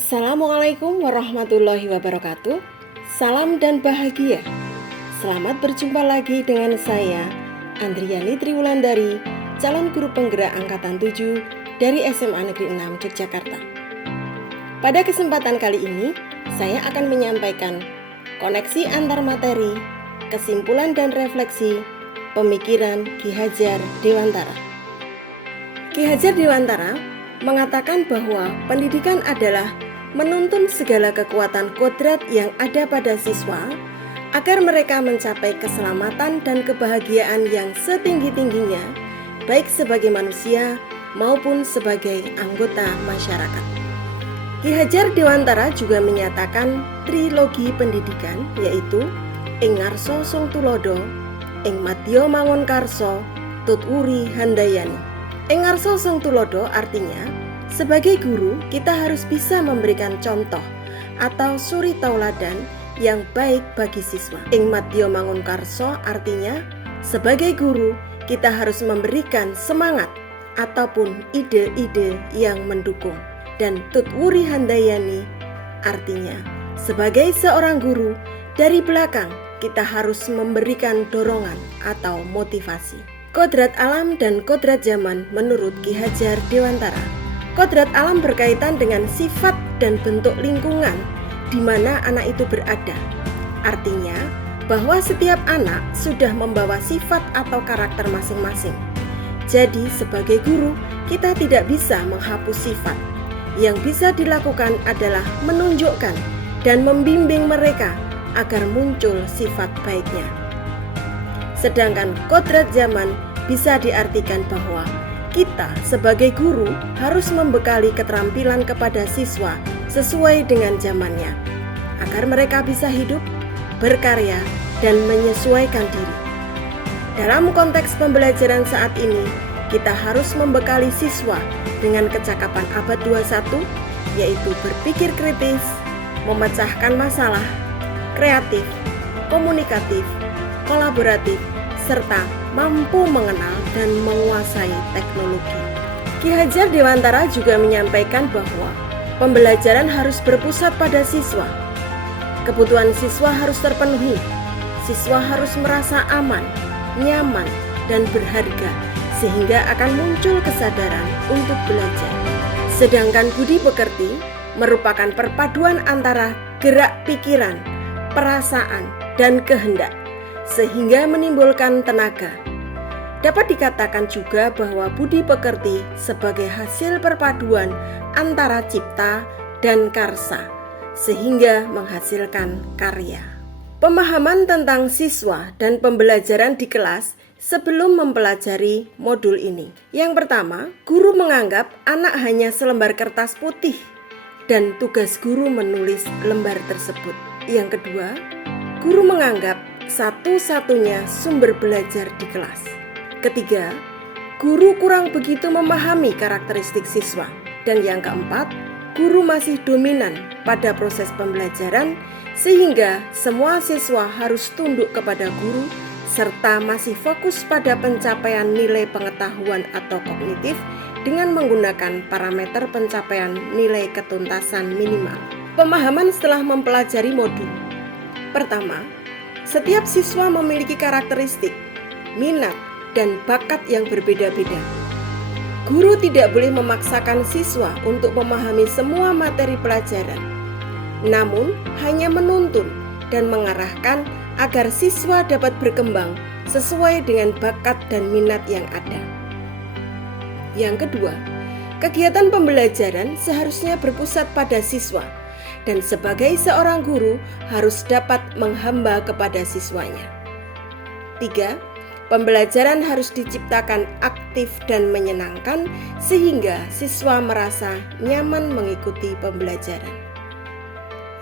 Assalamualaikum warahmatullahi wabarakatuh. Salam dan bahagia. Selamat berjumpa lagi dengan saya, Andriani Triwulandari, calon guru penggerak angkatan 7 dari SMA Negeri 6 Yogyakarta. Pada kesempatan kali ini, saya akan menyampaikan koneksi antar materi, kesimpulan dan refleksi pemikiran Ki Hajar Dewantara. Ki Hajar Dewantara mengatakan bahwa pendidikan adalah menuntun segala kekuatan kodrat yang ada pada siswa agar mereka mencapai keselamatan dan kebahagiaan yang setinggi-tingginya, baik sebagai manusia maupun sebagai anggota masyarakat. Ki Hajar Dewantara juga menyatakan trilogi pendidikan, yaitu ing ngarsa sung tulodo, ing madya mangun karsa, tut wuri handayani. Ing ngarsa sung tulodo artinya, sebagai guru kita harus bisa memberikan contoh atau suri tauladan yang baik bagi siswa. Ing madya mangun karsa artinya, sebagai guru kita harus memberikan semangat ataupun ide-ide yang mendukung. Dan tut wuri handayani artinya, sebagai seorang guru dari belakang kita harus memberikan dorongan atau motivasi. Kodrat alam dan kodrat zaman menurut Ki Hajar Dewantara. Kodrat alam berkaitan dengan sifat dan bentuk lingkungan di mana anak itu berada. Artinya bahwa setiap anak sudah membawa sifat atau karakter masing-masing. Jadi sebagai guru kita tidak bisa menghapus sifat. Yang bisa dilakukan adalah menunjukkan dan membimbing mereka agar muncul sifat baiknya. Sedangkan kodrat zaman bisa diartikan bahwa kita sebagai guru harus membekali keterampilan kepada siswa sesuai dengan zamannya, agar mereka bisa hidup, berkarya, dan menyesuaikan diri. Dalam konteks pembelajaran saat ini, kita harus membekali siswa dengan kecakapan abad 21, yaitu berpikir kritis, memecahkan masalah, kreatif, komunikatif, kolaboratif, serta mampu mengenal dan menguasai teknologi. Ki Hajar Dewantara juga menyampaikan bahwa pembelajaran harus berpusat pada siswa. Kebutuhan siswa harus terpenuhi. Siswa harus merasa aman, nyaman, dan berharga, sehingga akan muncul kesadaran untuk belajar. Sedangkan budi pekerti merupakan perpaduan antara gerak pikiran, perasaan, dan kehendak, sehingga menimbulkan tenaga. Dapat dikatakan juga bahwa budi pekerti sebagai hasil perpaduan antara cipta dan karsa, sehingga menghasilkan karya. Pemahaman tentang siswa dan pembelajaran di kelas sebelum mempelajari modul ini. Yang pertama, guru menganggap anak hanya selembar kertas putih dan tugas guru menulis lembar tersebut. Yang kedua, guru menganggap satu-satunya sumber belajar di kelas. Ketiga, guru kurang begitu memahami karakteristik siswa. Dan yang keempat, guru masih dominan pada proses pembelajaran sehingga semua siswa harus tunduk kepada guru serta masih fokus pada pencapaian nilai pengetahuan atau kognitif dengan menggunakan parameter pencapaian nilai ketuntasan minimal. Pemahaman setelah mempelajari modul. Pertama, setiap siswa memiliki karakteristik, minat, dan bakat yang berbeda-beda. Guru tidak boleh memaksakan siswa untuk memahami semua materi pelajaran, namun hanya menuntun dan mengarahkan agar siswa dapat berkembang sesuai dengan bakat dan minat yang ada. Yang kedua, kegiatan pembelajaran seharusnya berpusat pada siswa, dan sebagai seorang guru harus dapat menghamba kepada siswanya. 3. Pembelajaran harus diciptakan aktif dan menyenangkan sehingga siswa merasa nyaman mengikuti pembelajaran.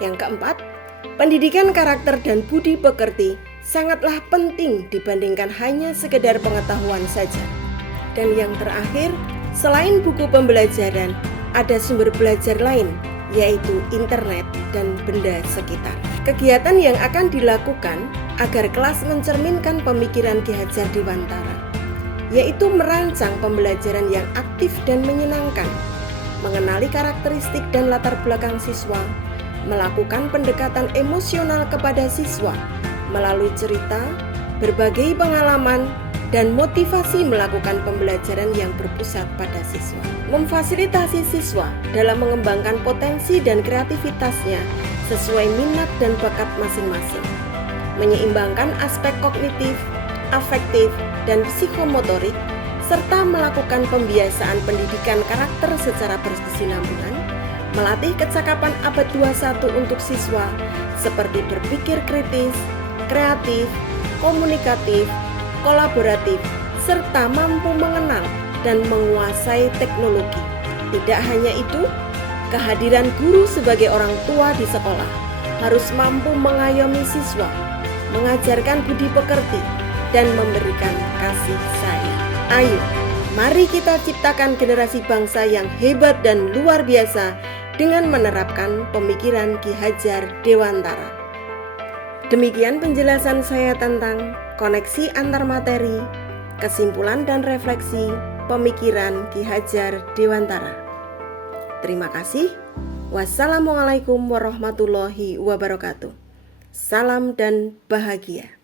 Yang keempat, pendidikan karakter dan budi pekerti sangatlah penting dibandingkan hanya sekedar pengetahuan saja. Dan yang terakhir, selain buku pembelajaran, ada sumber belajar lain, yaitu internet dan benda sekitar. Kegiatan yang akan dilakukan agar kelas mencerminkan pemikiran Ki Hajar Dewantara, yaitu merancang pembelajaran yang aktif dan menyenangkan, mengenali karakteristik dan latar belakang siswa, melakukan pendekatan emosional kepada siswa melalui cerita, berbagai pengalaman, dan motivasi melakukan pembelajaran yang berpusat pada siswa. Memfasilitasi siswa dalam mengembangkan potensi dan kreativitasnya sesuai minat dan bakat masing-masing. Menyeimbangkan aspek kognitif, afektif, dan psikomotorik, serta melakukan pembiasaan pendidikan karakter secara berkesinambungan, melatih kecakapan abad 21 untuk siswa seperti berpikir kritis, kreatif, komunikatif, kolaboratif, serta mampu mengenal dan menguasai teknologi. Tidak hanya itu, kehadiran guru sebagai orang tua di sekolah harus mampu mengayomi siswa, mengajarkan budi pekerti, dan memberikan kasih sayang. Ayo, mari kita ciptakan generasi bangsa yang hebat dan luar biasa dengan menerapkan pemikiran Ki Hajar Dewantara. Demikian penjelasan saya tentang koneksi antar materi, kesimpulan dan refleksi pemikiran Ki Hajar Dewantara. Terima kasih. Wassalamualaikum warahmatullahi wabarakatuh. Salam dan bahagia.